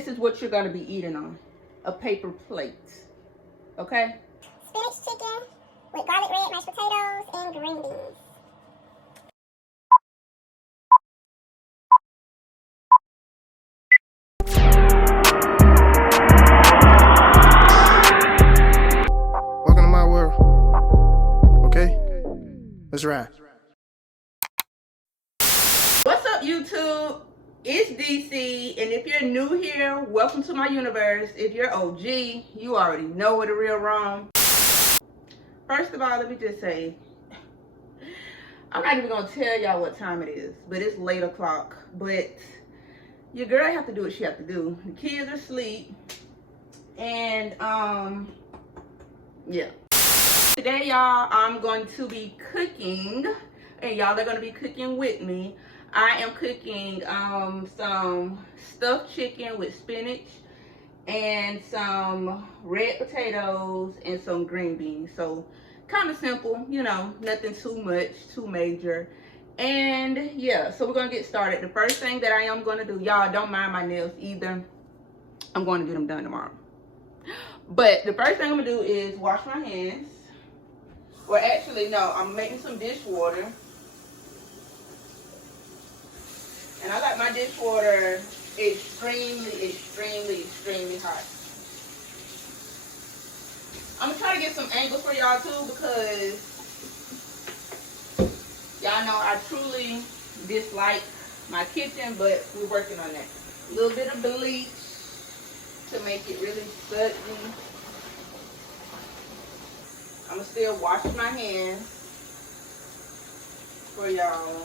This is what you're gonna be eating on a paper plate. Okay? Spinach chicken with garlic red mashed potatoes and green beans. Welcome to my world. Okay? Let's ride. What's up, YouTube? It's DC, and if you're new here, welcome to my universe. If you're OG, you already know what a real wrong. First of all, let me just say, I'm not even gonna tell y'all what time it is, but it's late o'clock. But your girl have to do what she have to do. The kids are asleep, and yeah. Today, y'all, I'm going to be cooking, and y'all are gonna be cooking with me. I am cooking some stuffed chicken with spinach and some red potatoes and some green beans. So kind of simple, you know, nothing too much, too major. And yeah, so we're gonna get started. The first thing that I am gonna do, y'all don't mind my nails either. I'm going to get them done tomorrow. But the first thing I'm gonna do is wash my hands. Well, actually, no, I'm making some dishwater. And I like my dishwater extremely hot. I'm gonna try to get some angles for y'all too, because y'all know I truly dislike my kitchen, but we're working on that. A little bit of bleach to make it really sudsy. I'm gonna still wash my hands for y'all.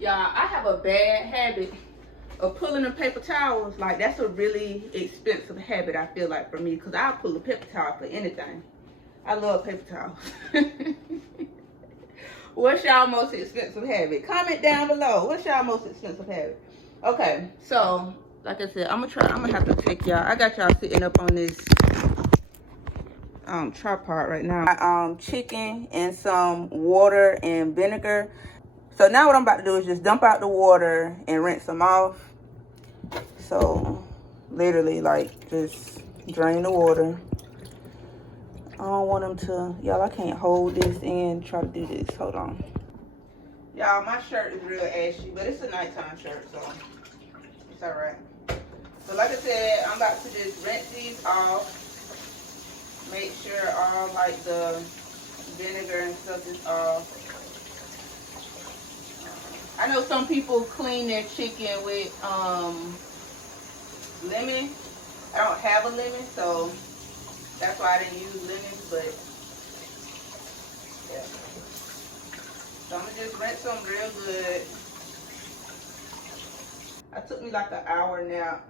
Y'all, I have a bad habit of pulling the paper towels. Like, that's a really expensive habit, I feel like, for me, because I'll pull a paper towel for anything. I love paper towels. What's y'all most expensive habit? Comment down below. What's y'all most expensive habit? Okay, so like I said, I'm gonna have to take y'all. I got y'all sitting up on this tripod right now. Chicken and some water and vinegar. So now what I'm about to do is just dump out the water and rinse them off. So literally, like, just drain the water. I don't want them to, y'all, I can't hold this and try to do this. Hold on. Y'all, my shirt is real ashy, but it's a nighttime shirt, so it's all right. So like I said, I'm about to just rinse these off. Make sure all, like, the vinegar and stuff is off. I know some people clean their chicken with lemon. I don't have a lemon, so that's why I didn't use lemons, but yeah. So I'm gonna just rinse them real good. It took me like an hour nap.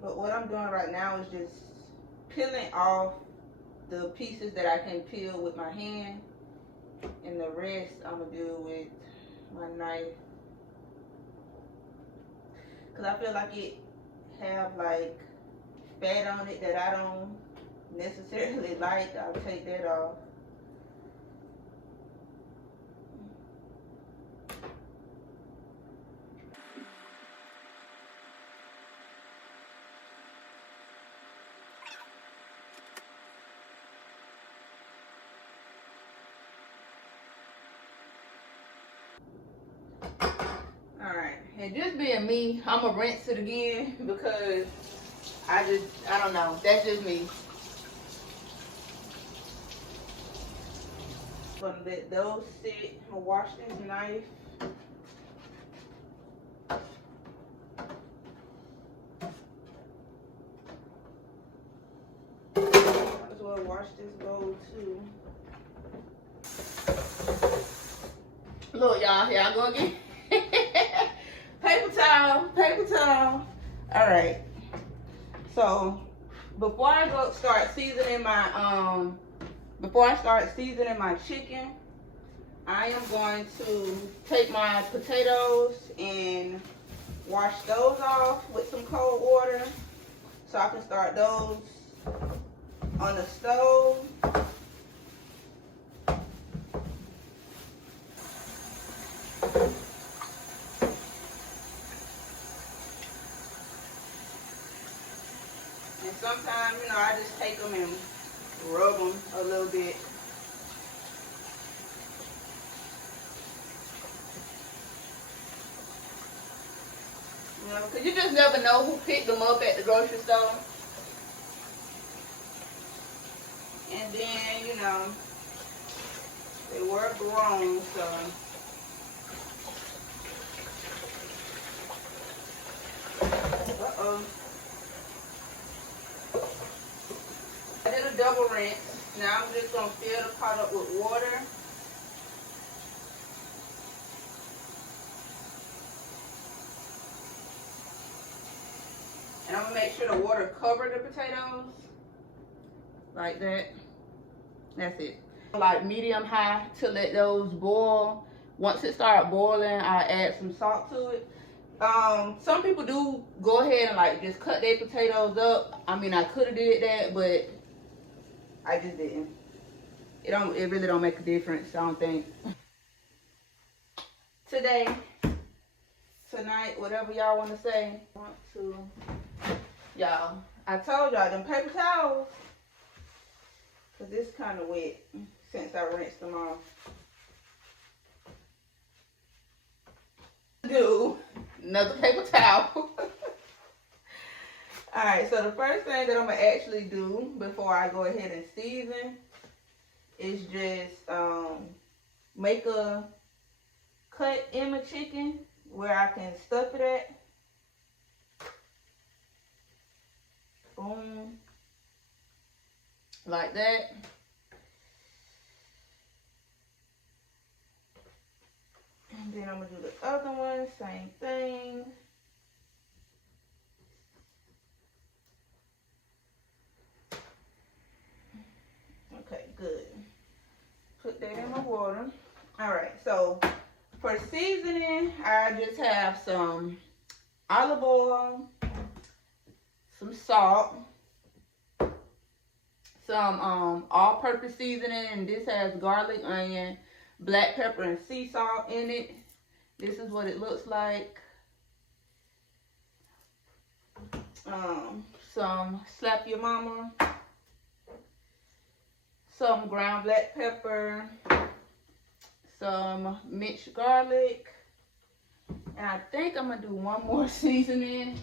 But what I'm doing right now is just peeling off the pieces that I can peel with my hand. And the rest I'm gonna do with my knife, because I feel like it have like fat on it that I don't necessarily like. I'll take that off. Alright, and just being me, I'm gonna rinse it again because I don't know, that's just me. I'm gonna let those sit. I'm gonna wash this knife. Might as well wash this bowl too. Look, y'all, here I go again. Paper towel. All right. So before I start seasoning my chicken, I am going to take my potatoes and wash those off with some cold water so I can start those on the stove. sometimes, you know, I just take them and rub them a little bit. You know, because you just never know who picked them up at the grocery store. And then, you know, they were grown, so. Uh-oh. I did a double rinse. Now I'm just going to fill the pot up with water. And I'm going to make sure the water covers the potatoes. Like that. That's it. Like medium high to let those boil. Once it starts boiling, I add some salt to it. Some people do go ahead and like just cut their potatoes up. I mean, I could have did that, but I just didn't. It really don't make a difference, I don't think. Today, tonight, whatever y'all want to say. Y'all, I told y'all them paper towels, cause this kind of wet since I rinsed them off. Do another paper towel. Alright, so the first thing that I'm going to actually do before I go ahead and season is just make a cut in my chicken where I can stuff it at. Boom. Like that. And then I'm going to do the other one, same thing. Okay, good. Put that in my water. Alright, so for seasoning, I just have some olive oil, some salt, some all-purpose seasoning, and this has garlic, onion, black pepper, and sea salt in it. This is what it looks like. Some Slap Your Mama, some ground black pepper, some minced garlic, and I think I'm gonna do one more seasoning.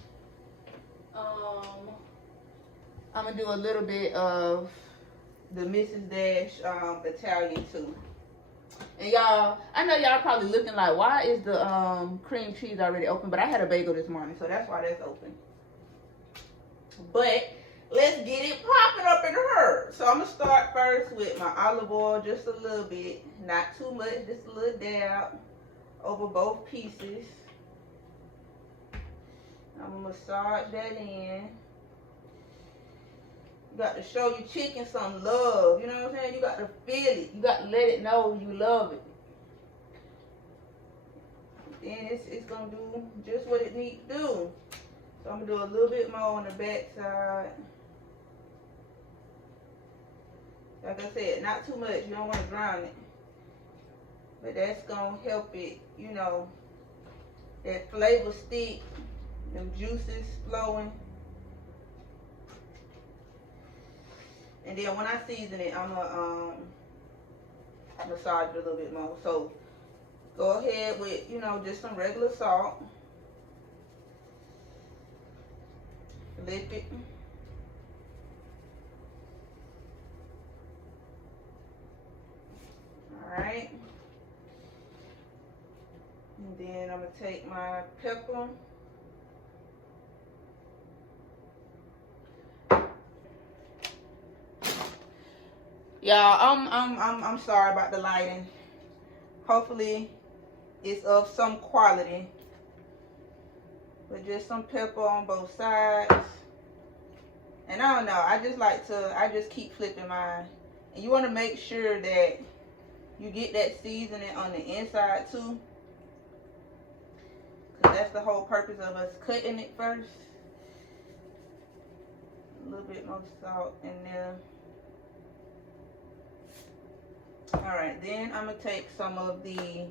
I'm gonna do a little bit of the Mrs. Dash Italian too. And y'all, I know y'all probably looking like, why is the cream cheese already open? But I had a bagel this morning, so that's why that's open. But let's get it popping up in the herb. So I'm gonna start first with my olive oil, just a little bit, not too much, just a little dab over both pieces. I'm gonna massage that in. You got to show your chicken some love. You know what I'm saying? You got to feel it. You got to let it know you love it. Then it's going to do just what it needs to do. So I'm going to do a little bit more on the back side. Like I said, not too much. You don't want to drown it. But that's going to help it, you know, that flavor stick, them juices flowing. And then when I season it, I'm going to massage it a little bit more. So go ahead with, you know, just some regular salt. Flip it. Alright. And then I'm going to take my pepper. Y'all, I'm sorry about the lighting. Hopefully it's of some quality. But just some pepper on both sides. And I don't know, I just keep flipping mine. And you want to make sure that you get that seasoning on the inside too. Because that's the whole purpose of us cutting it first. A little bit more salt in there. Alright, then I'm going to take some of the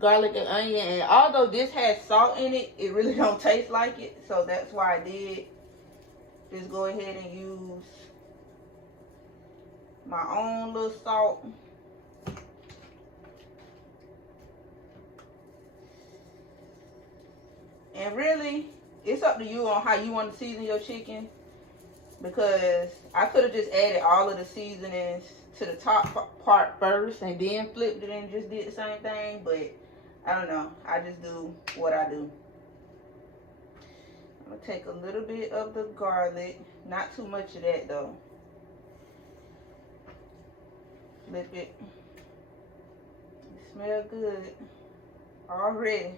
garlic and onion. And although this has salt in it, it really don't taste like it. So that's why I did just go ahead and use my own little salt. And really, it's up to you on how you want to season your chicken, because I could have just added all of the seasonings to the top part first and then flipped it and just did the same thing, but I don't know. I just do what I do. I'm going to take a little bit of the garlic, not too much of that though. Flip it. It smells good already.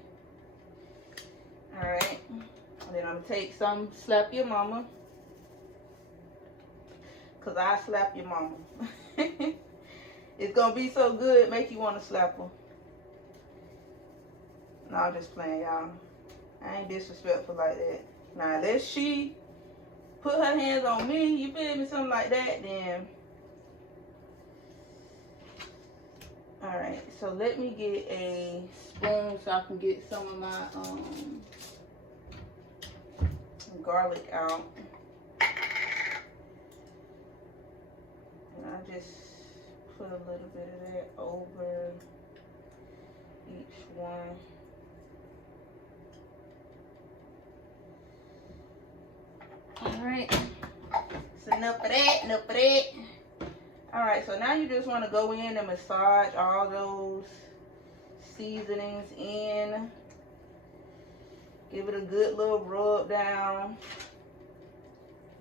Alright, and then I'm going to take some Slap Your Mama, because I slap your mama. It's going to be so good, make you want to slap her. No, I'm just playing, y'all. I ain't disrespectful like that. Now, unless she put her hands on me, you feel me, something like that, then. Alright, so let me get a spoon so I can get some of my garlic out. And I just put a little bit of that over each one. Alright, so enough of that, enough of that. Alright, so now you just want to go in and massage all those seasonings in. Give it a good little rub down.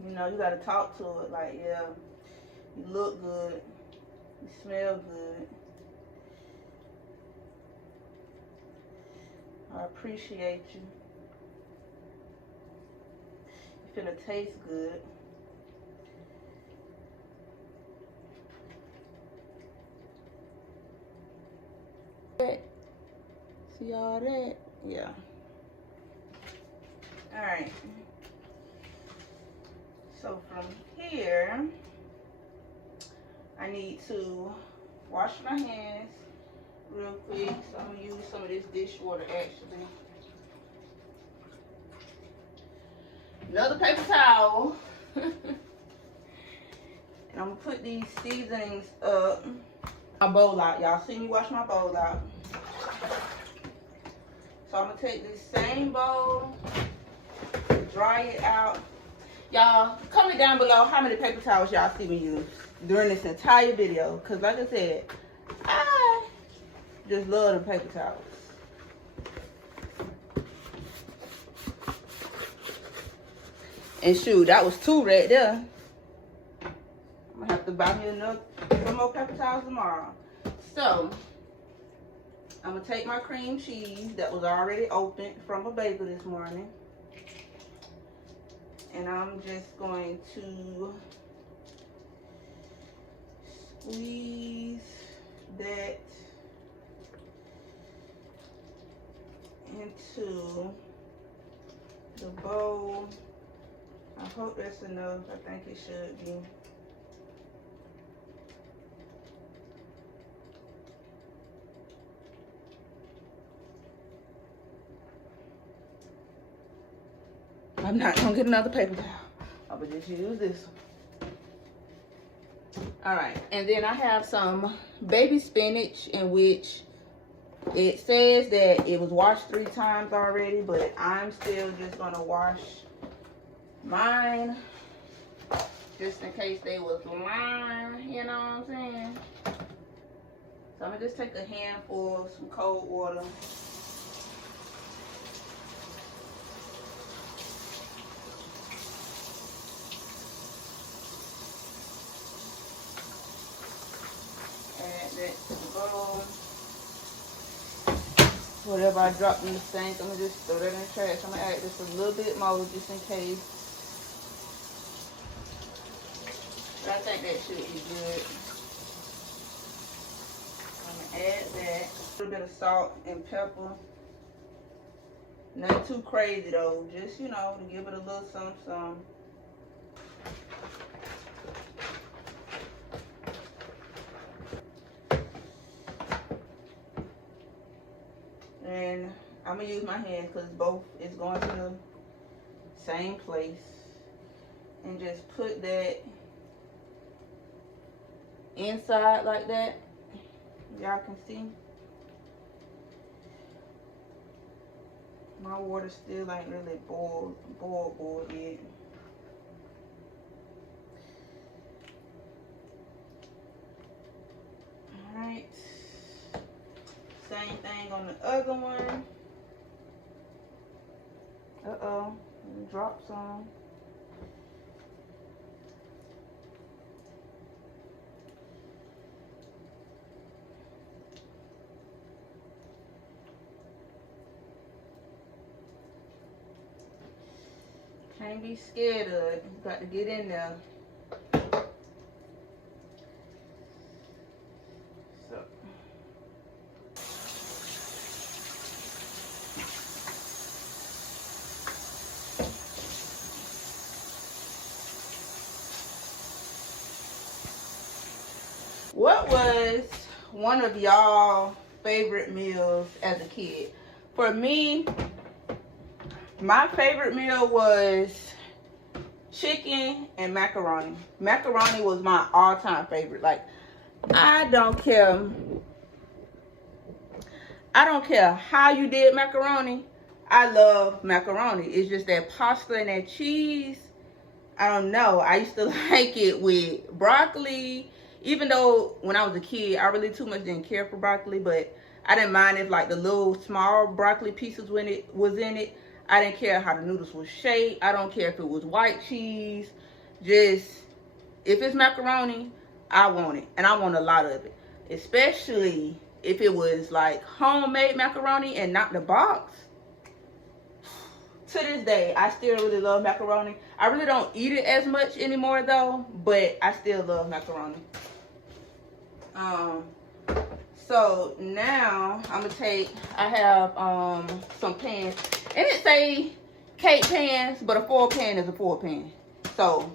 You know, you got to talk to it like, yeah, you look good, you smell good. I appreciate you. You're finna taste good. See all that? Yeah. Alright. So from here, I need to wash my hands real quick. So I'm going to use some of this dishwater actually. Another paper towel. And I'm going to put these seasonings up. My bowl out. Y'all see me wash my bowl out. So I'm going to take this same bowl, dry it out. Y'all, comment down below how many paper towels y'all see me use during this entire video. Because like I said, I just love the paper towels. And shoot, that was 2 right there. I'm going to have to buy me some more paper towels tomorrow. So, I'm going to take my cream cheese that was already opened from a bagel this morning. And I'm just going to squeeze that into the bowl. I hope that's enough. I think it should be. I'm not gonna get another paper towel. I will just use this one. Alright, and then I have some baby spinach in which it says that it was washed 3 times already, but I'm still just gonna wash mine just in case they was lying, you know what I'm saying? So I'm gonna just take a handful of some cold water. Add that to the bowl. Whatever I dropped in the sink, I'm gonna just throw that in the trash. I'm gonna add just a little bit more just in case. But I think that should be good. I'm gonna add that. A little bit of salt and pepper. Not too crazy though, just, you know, to give it a little something. And I'm gonna use my hand because both is going to the same place. and just put that inside like that. Y'all can see my water still ain't really boiled yet. Alright, same thing on the other one. Uh-oh, drop some. Can't be scared of it. You got to get in there. So. What was one of y'all favorite meals as a kid? For me, my favorite meal was chicken and macaroni. Macaroni was my all-time favorite. Like, I don't care how you did macaroni. I love macaroni. It's just that pasta and that cheese. I don't know. I used to like it with broccoli. Even though when I was a kid, I really too much didn't care for broccoli, but I didn't mind if like the little small broccoli pieces when it was in it. I didn't care how the noodles were shaped. I don't care if it was white cheese. Just, if it's macaroni, I want it. And I want a lot of it. Especially if it was like homemade macaroni and not the box. To this day, I still really love macaroni. I really don't eat it as much anymore though, but I still love macaroni. So now I'm gonna take, I have some pans. And it say cake pans, but a foil pan is a foil pan. So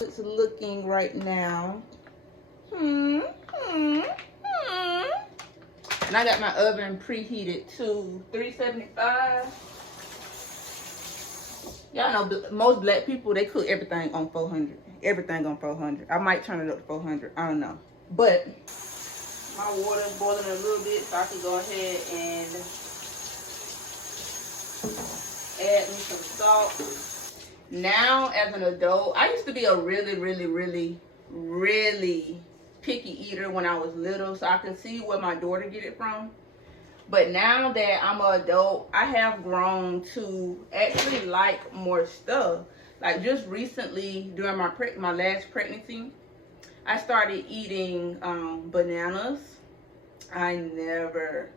it's looking right now. And I got my oven preheated to 375. Y'all know most black people, they cook everything on 400. Everything on 400. I might turn it up to 400. I don't know. But my water is boiling a little bit, so I can go ahead and add me some salt. Now, as an adult, I used to be a really picky eater when I was little, so I can see where my daughter get it from. But now that I'm an adult, I have grown to actually like more stuff. Like just recently, during my last pregnancy, I started eating bananas. I never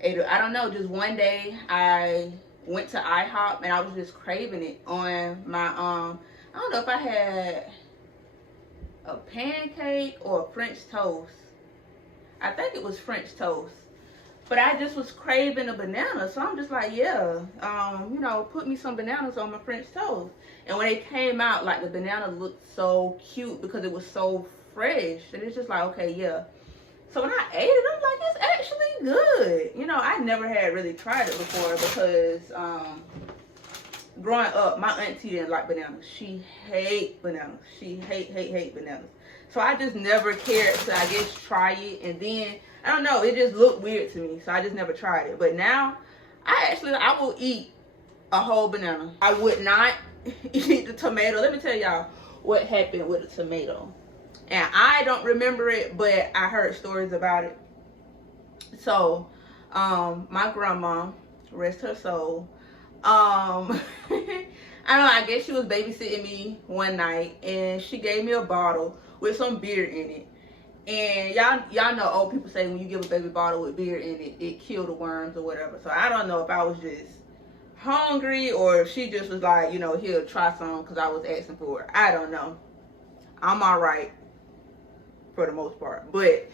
ate it. I don't know, just one day I went to IHOP and I was just craving it on my, I don't know if I had a pancake or a French toast. I think it was French toast. But I just was craving a banana, so I'm just like, yeah, you know, put me some bananas on my French toast. And when they came out, like, the banana looked so cute because it was so fresh. And it's just like, okay, yeah. So when I ate it, I'm like, it's actually good. You know, I never had really tried it before because growing up, my auntie didn't like bananas. She hate bananas. She hate bananas. So I just never cared to, I guess, try it. And then, I don't know, it just looked weird to me. So I just never tried it. But now, I will eat a whole banana. I would not eat the tomato. Let me tell y'all what happened with the tomato. And I don't remember it, but I heard stories about it. So, my grandma, rest her soul, I don't know, I guess she was babysitting me one night and she gave me a bottle with some beer in it. And y'all know old people say when you give a baby bottle with beer in it, it kills the worms or whatever. So I don't know if I was just hungry or if she just was like, you know, here, try some because I was asking for it. I don't know. I'm all right for the most part. But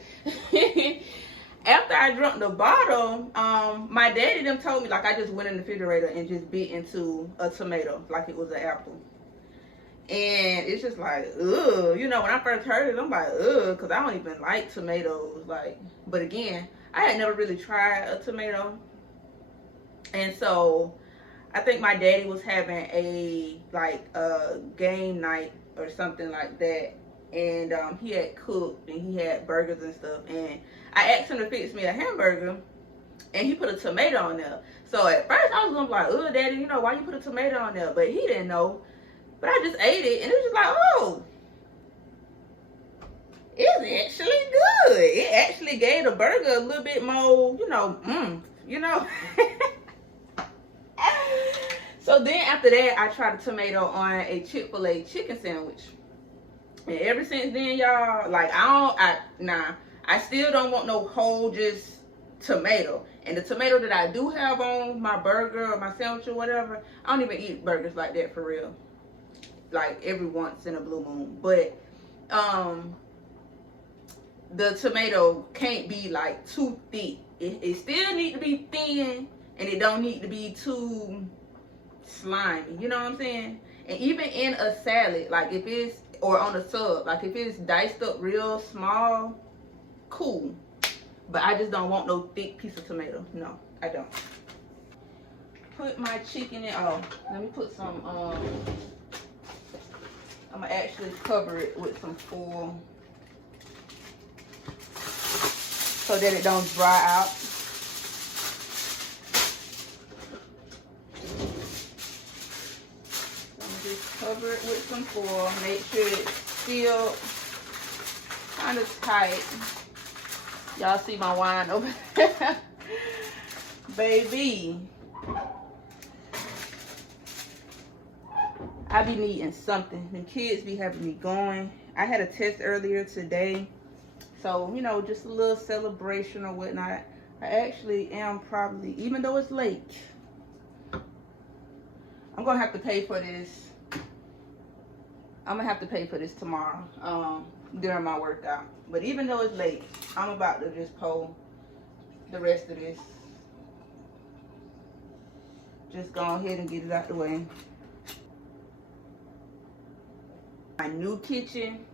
after I drank the bottle, my daddy them told me, like, I just went in the refrigerator and just bit into a tomato like it was an apple. And it's just like, ugh. You know, when I first heard it, I'm like, ugh, because I don't even like tomatoes. Like, but again, I had never really tried a tomato. And so I think my daddy was having a game night or something like that, and he had cooked and he had burgers and stuff, and I asked him to fix me a hamburger, and he put a tomato on there. So at first I was gonna be like, "Oh, daddy, you know why you put a tomato on there?" But he didn't know. But I just ate it, and it was just like, "Oh, it's actually good." It actually gave the burger a little bit more, you know. So then after that, I tried a tomato on a Chick-fil-A chicken sandwich. And ever since then, y'all, like, I still don't want no whole just tomato. And the tomato that I do have on my burger or my sandwich or whatever, I don't even eat burgers like that for real. Like every once in a blue moon. But the tomato can't be like too thick. It still need to be thin, and it don't need to be too slimy. You know what I'm saying? And even in a salad, like if it's, or on a sub, like if it's diced up real small, cool. But I just don't want no thick piece of tomato. No, I don't. Put my chicken in. Oh, let me put some. I'm gonna actually cover it with some foil so that it don't dry out. Cover it with some foil. Make sure it's sealed kind of tight. Y'all see my wine over there? Baby, I be needing something. The kids be having me going. I had a test earlier today. So, just a little celebration or whatnot. I actually am probably, even though it's late, I'm going to have to pay for this. I'm going to have to pay for this tomorrow during my workout. But even though it's late, I'm about to just pull the rest of this. Just go ahead and get it out the way. My new kitchen,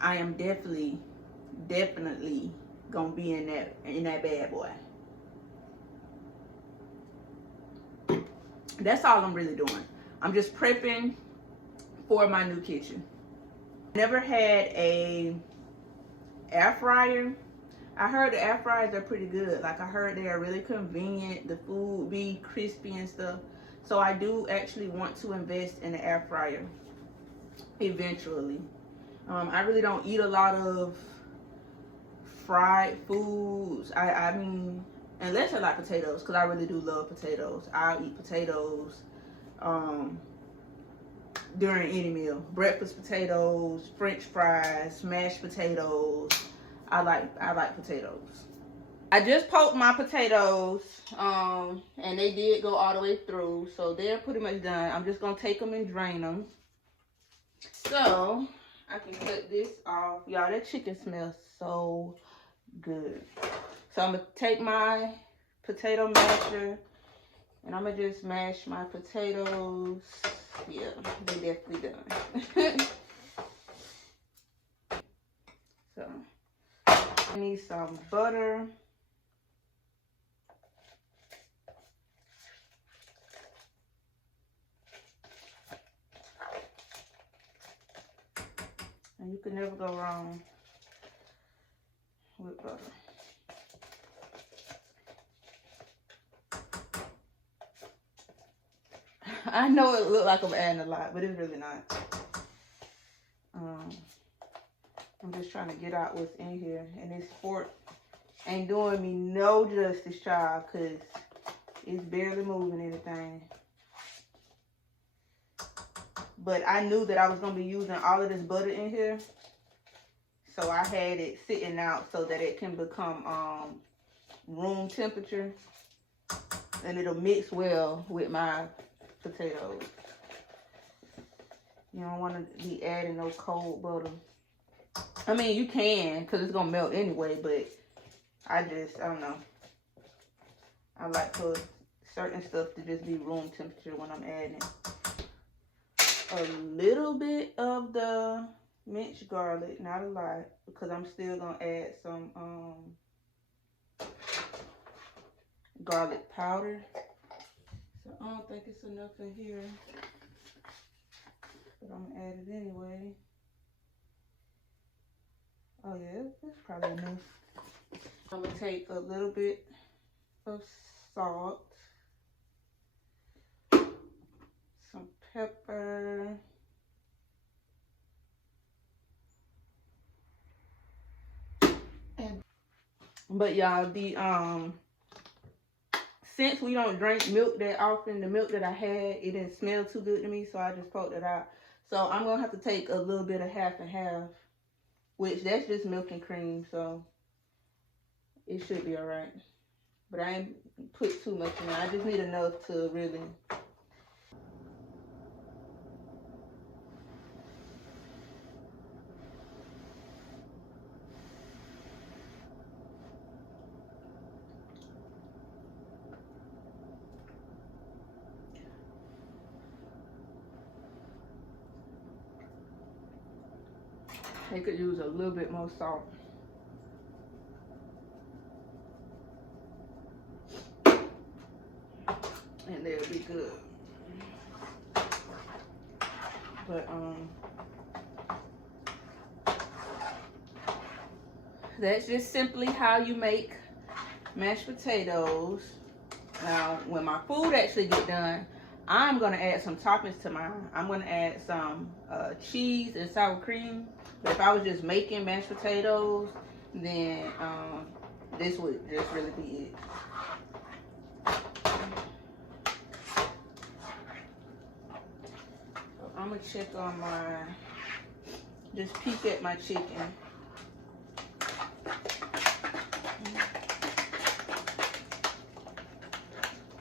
I am definitely going to be in that bad boy. That's all I'm really doing. I'm just prepping for my new kitchen. Never had a air fryer. I heard the air fryers are pretty good. Like I heard they are really convenient. The food be crispy and stuff. So I do actually want to invest in the air fryer eventually. I really don't eat a lot of fried foods. I mean, unless I like potatoes, because I really do love potatoes. I'll eat potatoes during any meal. Breakfast potatoes, French fries, mashed potatoes. I like potatoes. I just poked my potatoes, and they did go all the way through, so they're pretty much done. I'm just gonna take them and drain them, so I can cut this off. Y'all, that chicken smells so good. So I'm gonna take my potato masher, and I'm gonna just mash my potatoes. Yeah, they definitely done. So I need some butter. And you can never go wrong with butter. I know it look like I'm adding a lot, but it's really not. I'm just trying to get out what's in here, and this fork ain't doing me no justice, child, because it's barely moving anything. But I knew that I was going to be using all of this butter in here, so I had it sitting out so that it can become room temperature, and it'll mix well with my potatoes. You don't want to be adding no cold butter. I mean, you can, because it's going to melt anyway, but I don't know. I like for certain stuff to just be room temperature when I'm adding a little bit of the minced garlic, not a lot, because I'm still going to add some garlic powder. So I don't think it's enough in here, but I'm gonna add it anyway. Oh yeah, it's probably enough. I'm gonna take a little bit of salt, some pepper, and but y'all, the since we don't drink milk that often, the milk that I had, it didn't smell too good to me, so I just poked it out. So I'm gonna have to take a little bit of half and half, which that's just milk and cream, so it should be all right. But I ain't put too much in there. I just need enough to really. They could use a little bit more salt. And they'll be good. But that's just simply how you make mashed potatoes. Now, when my food actually get done, I'm gonna add some toppings to mine. I'm gonna add some cheese and sour cream. But if I was just making mashed potatoes, then this would just really be it. So I'm gonna check on my, just peek at my chicken.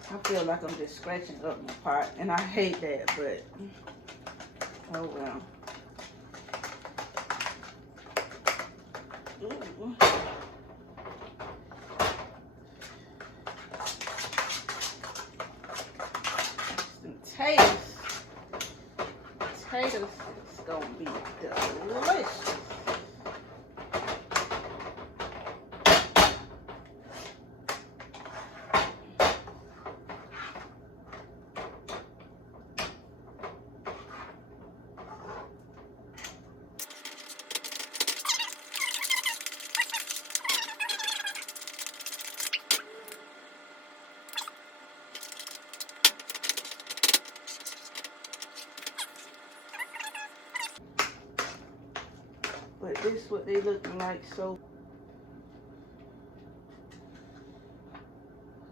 I feel like I'm just scratching up my pot, and I hate that, but oh well. Ooh. Potatoes is gonna be delicious. But this is what they looking like, so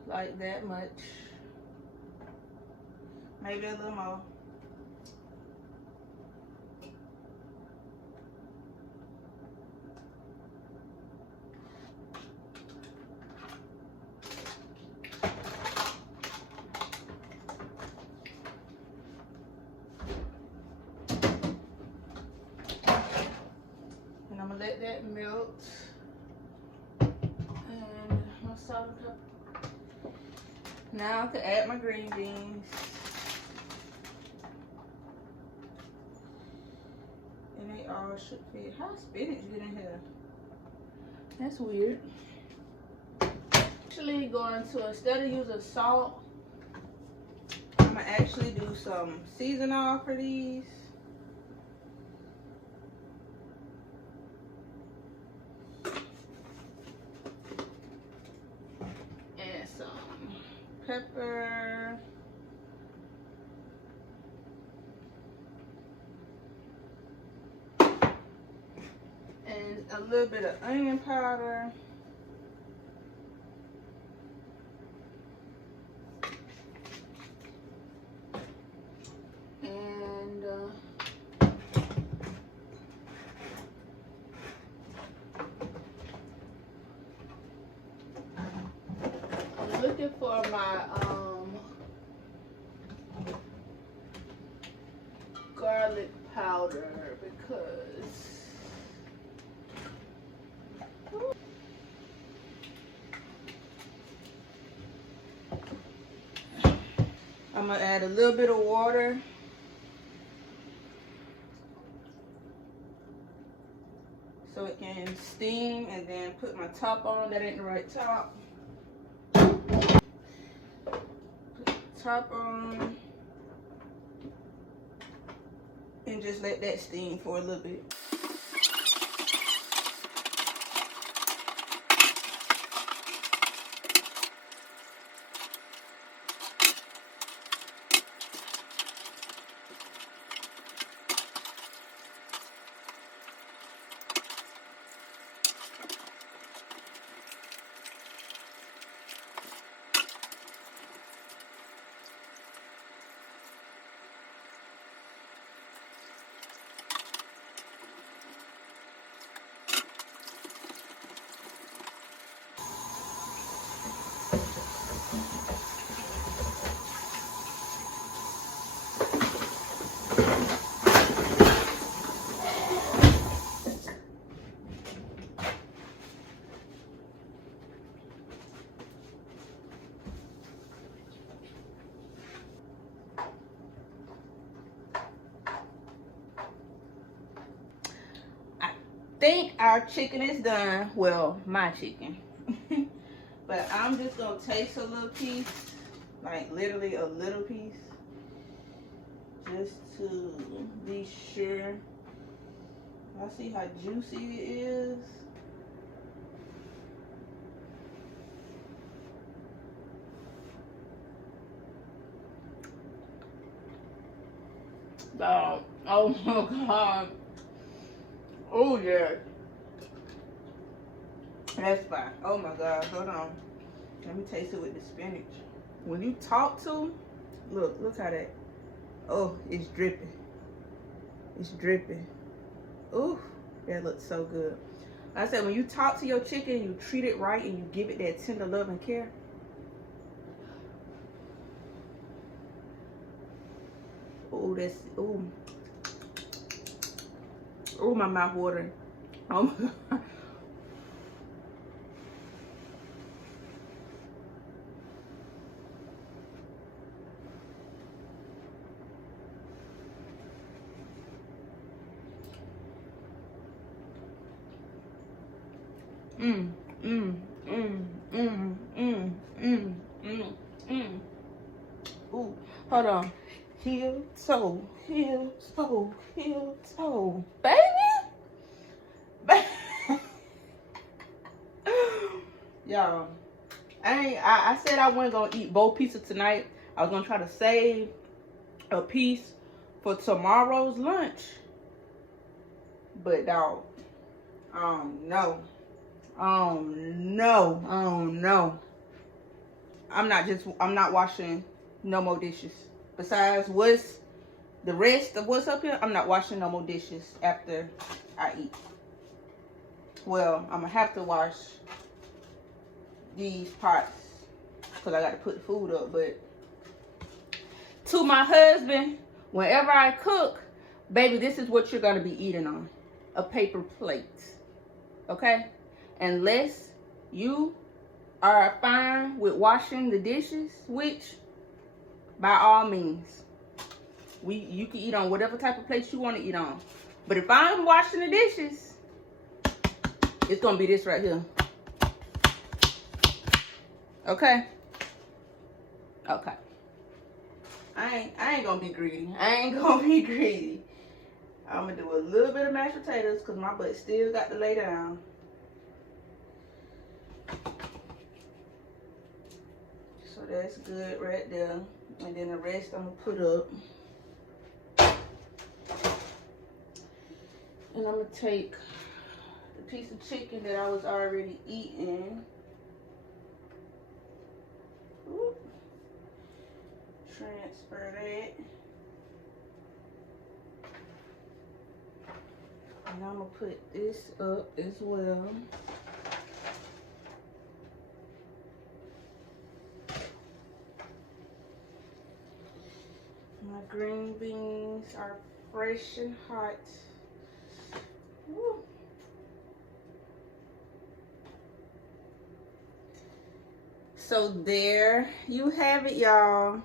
like that much, maybe a little more. And I'm gonna let that melt. And my salt and pepper. Now I can add my green beans. And they all should fit. How spinach get in here? That's weird. Actually going to, instead of using salt, I'm gonna actually do some seasoning for these. And some pepper. And a little bit of onion powder. And I'm looking for my garlic powder because I'm gonna add a little bit of water. So it can steam, and then put my top on. That ain't the right top. Put the top on and just let that steam for a little bit. Think our chicken is done. Well, my chicken. But I'm just gonna taste a little piece, like literally a little piece, just to be sure. I see how juicy it is. Oh my God. Oh yeah. That's fine. Oh my God. Hold on. Let me taste it with the spinach. When you talk to, look how that. Oh, it's dripping. It's dripping. Ooh, that looks so good. Like I said, when you talk to your chicken, you treat it right and you give it that tender love and care. Oh, that's, ooh. Oh, my mouth watering. Oh my God. Ooh, hold on. Heel, toe, heel, toe, heel, toe. Baby? Y'all, I said I wasn't gonna eat both pieces tonight. I was gonna try to save a piece for tomorrow's lunch. But dog, no. Oh no. I'm not washing no more dishes. Besides what's the rest of what's up here, I'm not washing no more dishes after I eat. Well, I'm gonna have to wash these pots because I got to put the food up. But to my husband, whenever I cook, baby, this is what you're gonna be eating on: a paper plate. Okay? Unless you are fine with washing the dishes, which by all means, you can eat on whatever type of plate you want to eat on. But if I'm washing the dishes, it's gonna be this right here. Okay? Okay. I ain't gonna be greedy. I ain't gonna be greedy. I'm gonna do a little bit of mashed potatoes because my butt still got to lay down. So that's good right there. And then the rest I'm gonna put up. And I'm gonna take the piece of chicken that I was already eating. Ooh. Transfer that. And I'm gonna put this up as well. My green beans are fresh and hot. Woo. So there you have it, y'all.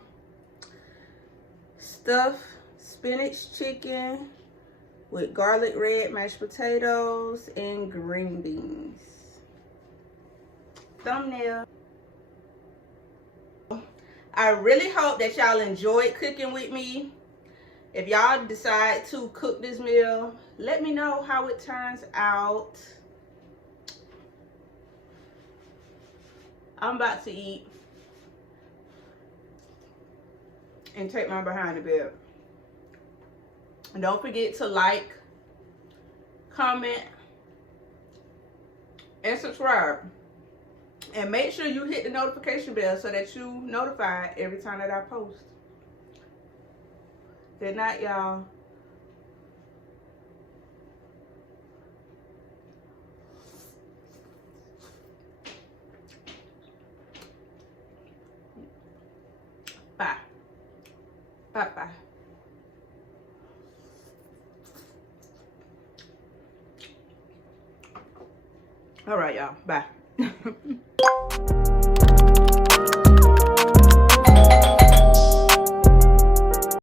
Stuffed spinach chicken with garlic red mashed potatoes and green beans. Thumbnail. I really hope that y'all enjoyed cooking with me. If y'all decide to cook this meal, let me know how it turns out. I'm about to eat and take my behind to bed. And don't forget to like, comment, and subscribe. And make sure you hit the notification bell so that you notified every time that I post. Good night, y'all. Bye. Bye-bye. All right, y'all. Bye.